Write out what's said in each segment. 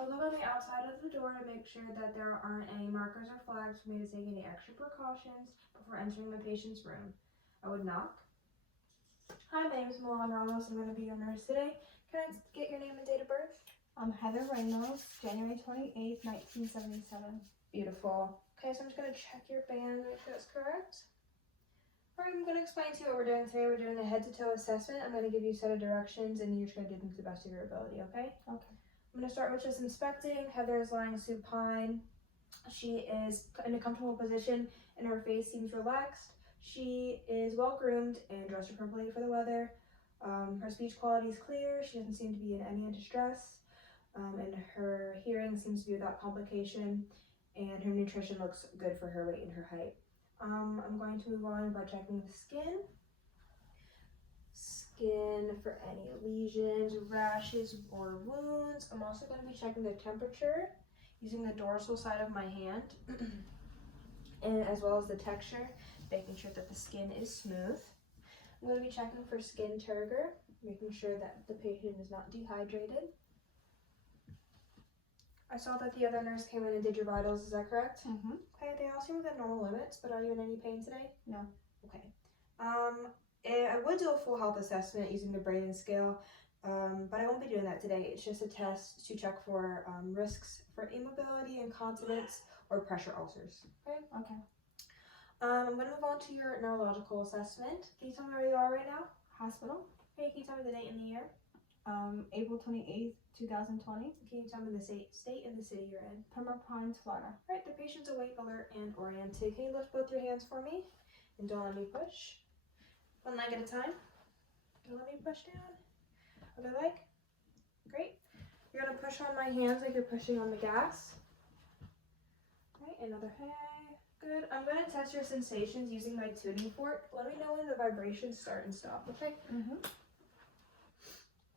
I'll look on the outside of the door to make sure that there aren't any markers or flags for me to take any extra precautions before entering the patient's room. I would knock. Hi, my name is Milan Ramos. I'm going to be your nurse today. Can I get your name and date of birth? I'm Heather Reynolds, January 28th, 1977. Beautiful. Okay, so I'm just going to check your band, make sure that's correct. Alright, I'm going to explain to you what we're doing today. We're doing a head-to-toe assessment. I'm going to give you a set of directions, and you're just going to do them to the best of your ability, okay? Okay. I'm going to start with just inspecting. Heather is lying supine. She is in a comfortable position, and her face seems relaxed. She is well-groomed and dressed appropriately for the weather. Her speech quality is clear. She doesn't seem to be in any distress. And her hearing seems to be without complication, and her nutrition looks good for her weight and her height. I'm going to move on by checking the skin. Skin for any lesions, rashes, or wounds. I'm also going to be checking the temperature using the dorsal side of my hand, and as well as the texture, making sure that the skin is smooth. I'm going to be checking for skin turgor, making sure that the patient is not dehydrated. I saw that the other nurse came in and did your vitals, is that correct? Mm-hmm. Okay, they all seem within normal limits, but are you in any pain today? No. Okay. I would do a full health assessment using the Braden scale, but I won't be doing that today. It's just a test to check for risks for immobility, incontinence, or pressure ulcers. Okay? Okay. I'm going to move on to your neurological assessment. Can you tell me where you are right now? Hospital. Hey, can you tell me the date and the year? April 28th, 2020. Can you tell me the state and the city you're in? Pembroke Pines, Florida. All right, the patient's awake, alert, and oriented. Can you lift both your hands for me? And don't let me push. One leg at a time. Don't let me push down. Other leg. Great. You're going to push on my hands like you're pushing on the gas. All right, another hand. Good. I'm going to test your sensations using my tuning fork. Let me know when the vibrations start and stop, okay? Mm-hmm.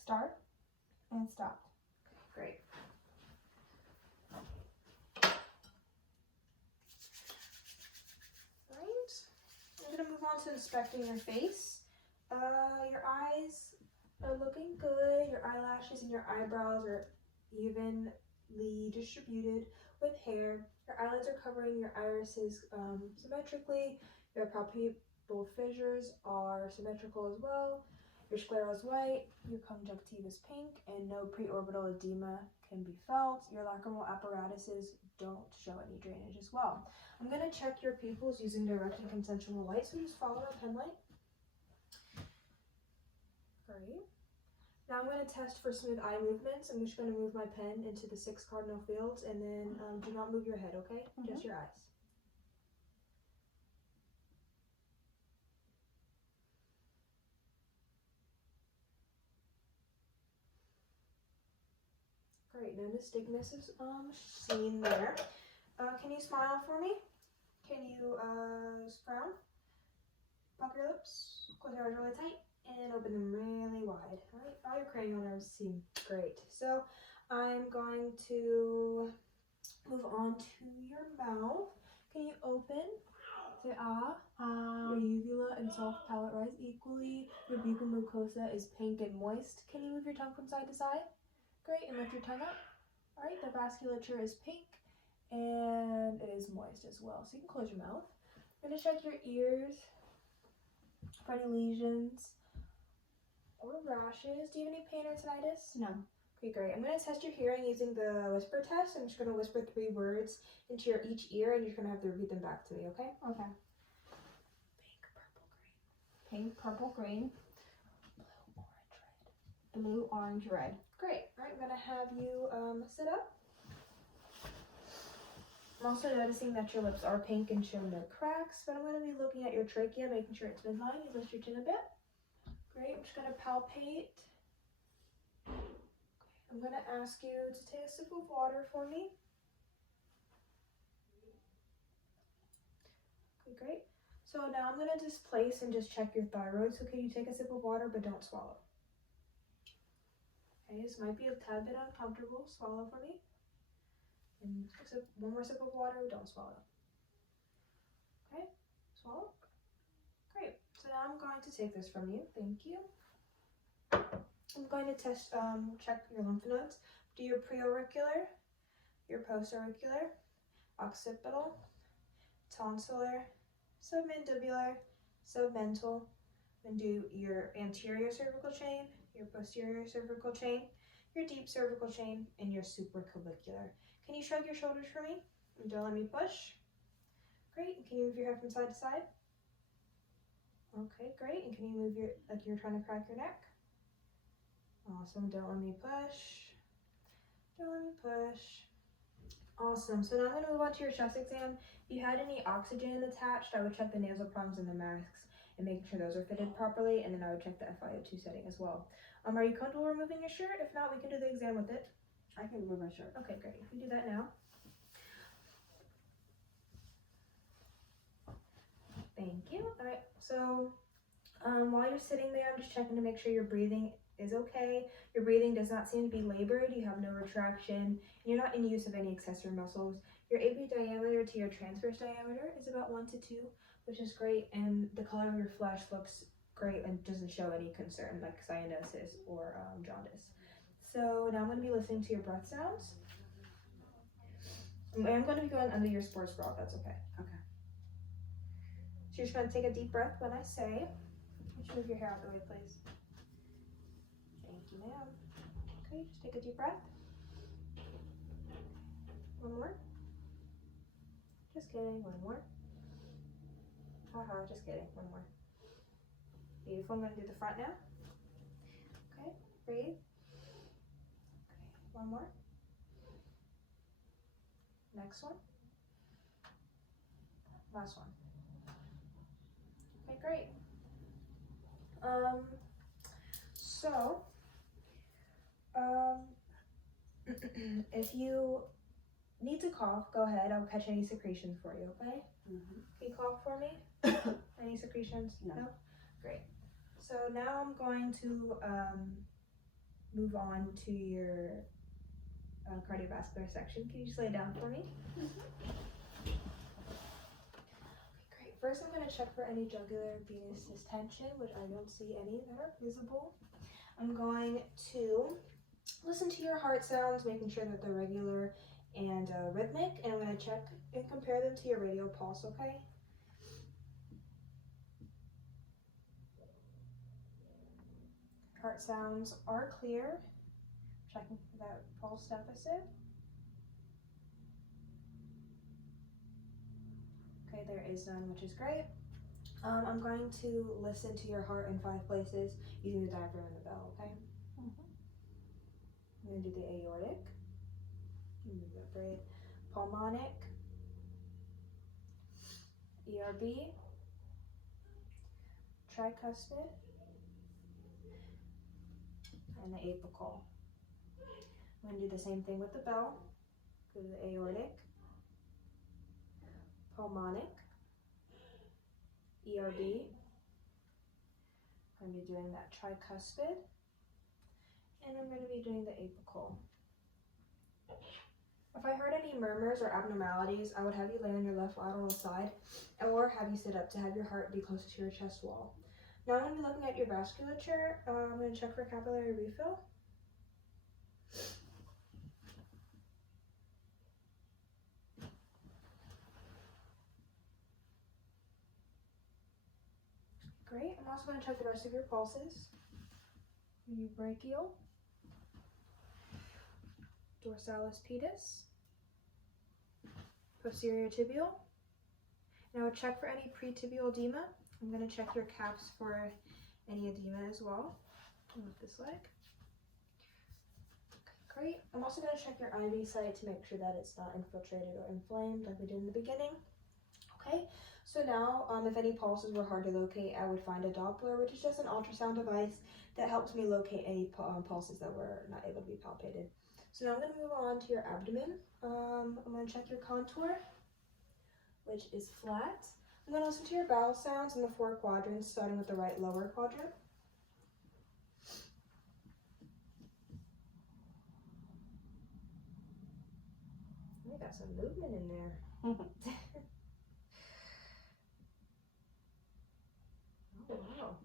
Start and stop. Great. Right. I'm going to move on to inspecting your face. Your eyes are looking good. Your eyelashes and your eyebrows are evenly distributed with hair. Your eyelids are covering your irises symmetrically. Your palpebral fissures are symmetrical as well. Your sclera is white, your conjunctiva is pink, and no preorbital edema can be felt. Your lacrimal apparatuses don't show any drainage as well. I'm going to check your pupils using direct and consensual light, so just follow my pen light. Great. Now I'm going to test for smooth eye movements. I'm just going to move my pen into the 6 cardinal fields, and then do not move your head, okay? Mm-hmm. Just your eyes. Great, no nystagmus is seen there. Can you smile for me? Can you frown? Pucker your lips, close your eyes really tight, and open them really wide. All right, all your cranial nerves seem great. So I'm going to move on to your mouth. Can you open? Say ah. Your uvula and soft palate rise equally. Your buccal mucosa is pink and moist. Can you move your tongue from side to side? Great, and lift your tongue up. All right, the vasculature is pink and it is moist as well. So you can close your mouth. I'm gonna check your ears for any lesions or rashes. Do you have any pain or tinnitus? No. Okay, great. I'm gonna test your hearing using the whisper test. I'm just gonna whisper 3 words into your each ear, and you're gonna have to repeat them back to me, okay? Okay. Pink, purple, green. Pink, purple, green. Blue, orange, red. Great. All right, I'm gonna have you sit up. I'm also noticing that your lips are pink and show no cracks, but I'm gonna be looking at your trachea, making sure it's midline. You lift your chin a bit. Great. I'm just gonna palpate. Okay, I'm gonna ask you to take a sip of water for me. Okay, great. So now I'm gonna displace and just check your thyroid. So can you take a sip of water, but don't swallow? Okay, this might be a tad bit uncomfortable. Swallow for me. And one more sip of water, don't swallow. Okay, swallow. Great. So now I'm going to take this from you. Thank you. I'm going to check your lymph nodes. Do your preauricular, your postauricular, occipital, tonsillar, submandibular, submental, and do your anterior cervical chain, your posterior cervical chain, your deep cervical chain, and your supraclavicular. Can you shrug your shoulders for me? And don't let me push. Great. And can you move your head from side to side? Okay, great. And can you move your, like you're trying to crack your neck? Awesome. Don't let me push. Don't let me push. Awesome. So now I'm going to move on to your chest exam. If you had any oxygen attached, I would check the nasal prongs and the masks and making sure those are fitted properly, and then I would check the FiO2 setting as well. Are you comfortable removing your shirt? If not, we can do the exam with it. I can remove my shirt. Okay, great. You can do that now. Thank you. All right, so while you're sitting there, I'm just checking to make sure your breathing is okay. Your breathing does not seem to be labored. You have no retraction, and you're not in use of any accessory muscles. Your AP diameter to your transverse diameter is about 1 to 2, which is great, and the color of your flesh looks great and doesn't show any concern like cyanosis or jaundice. So now I'm going to be listening to your breath sounds. And I'm going to be going under your sports bra, if that's okay. Okay. So you're just going to take a deep breath when I say. Just move your hair out the way, please. Thank you, ma'am. Okay, just take a deep breath. One more. Just kidding, one more. Haha, just kidding, one more. Beautiful, I'm going to do the front now. Okay, breathe. Okay, one more. Next one. Last one. Okay, great. If you need to cough, go ahead. I'll catch any secretions for you, okay? Mm-hmm. Can you cough for me? Any secretions? No. Great. So now I'm going to move on to your cardiovascular section. Can you just lay down for me? Mm-hmm. Great. First, I'm going to check for any jugular venous distension, which I don't see any that are visible. I'm going to listen to your heart sounds, making sure that they're regular and rhythmic, and I'm going to check and compare them to your radial pulse, okay? Heart sounds are clear. Checking for that pulse deficit. Okay, there is none, which is great. I'm going to listen to your heart in 5 places using the diaphragm and the bell, okay? Mm-hmm. I'm going to do the aortic. Move that braid. Pulmonic. ERB. Tricuspid. And the apical. I'm going to do the same thing with the bell. Go to the aortic. Pulmonic. ERB. I'm going to be doing that tricuspid. And I'm going to be doing the apical. If I heard any murmurs or abnormalities, I would have you lay on your left lateral side or have you sit up to have your heart be closer to your chest wall. Now I'm going to be looking at your vasculature. I'm going to check for capillary refill. Great. I'm also going to check the rest of your pulses. Your brachial, dorsalis pedis, posterior tibial. Now I would check for any pretibial edema. I'm going to check your calves for any edema as well. With this leg. Okay, great. I'm also going to check your IV site to make sure that it's not infiltrated or inflamed like we did in the beginning. Okay, so now if any pulses were hard to locate, I would find a Doppler, which is just an ultrasound device that helps me locate any pulses that were not able to be palpated. So now I'm going to move on to your abdomen. I'm going to check your contour, which is flat. I'm going to listen to your bowel sounds in the 4 quadrants, starting with the right lower quadrant. We got some movement in there. Oh, wow.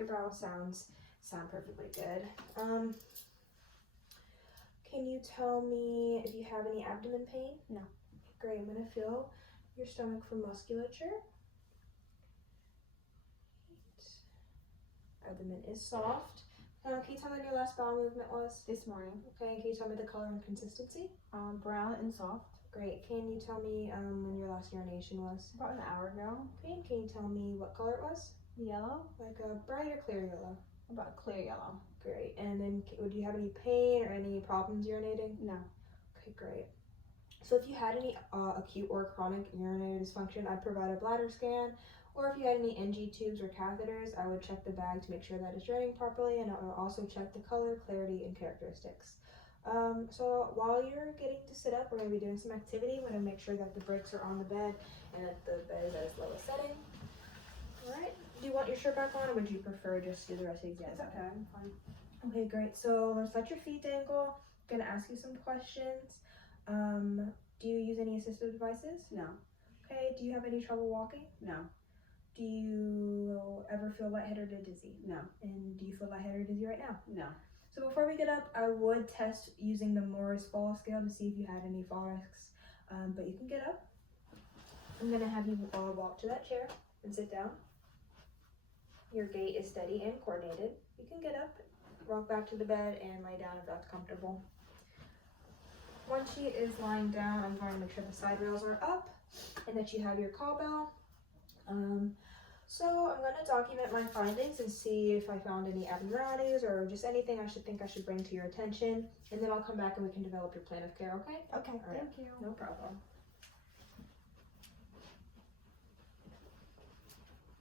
Your bowel sound perfectly good. Can you tell me if you have any abdomen pain? No. Great. I'm gonna feel your stomach for musculature. Abdomen is soft. Can you tell me when your last bowel movement was? This morning. Okay. Can you tell me the color and consistency? Brown and soft. Great. Can you tell me when your last urination was? About an hour ago. Okay. And can you tell me what color it was? Yellow. Like a bright or clear yellow? About clear yellow. Great. And then would you have any pain or any problems urinating? No. Okay, great. So if you had any acute or chronic urinary dysfunction, I'd provide a bladder scan. Or if you had any NG tubes or catheters, I would check the bag to make sure that it's draining properly, and I would also check the color, clarity, and characteristics. So while you're getting to sit up, we're going to be doing some activity. We're going to make sure that the brakes are on the bed and that the bed is at its lowest setting. Alright, do you want your shirt back on, or would you prefer just do the rest of the exam? It's okay, I'm fine. Okay, great. So let's let your feet dangle. I'm going to ask you some questions. Do you use any assistive devices? No. Okay, do you have any trouble walking? No. Do you ever feel lightheaded or dizzy? No. And do you feel lightheaded or dizzy right now? No. So before we get up, I would test using the Morris fall scale to see if you had any fall risks. But you can get up. I'm going to have you walk to that chair and sit down. Your gait is steady and coordinated. You can get up, walk back to the bed, and lay down if that's comfortable. Once she is lying down, I'm going to make sure the side rails are up and that you have your call bell. So I'm going to document my findings and see if I found any abnormalities or just anything I should bring to your attention. And then I'll come back and we can develop your plan of care, okay? Okay, All right. thank you. No problem.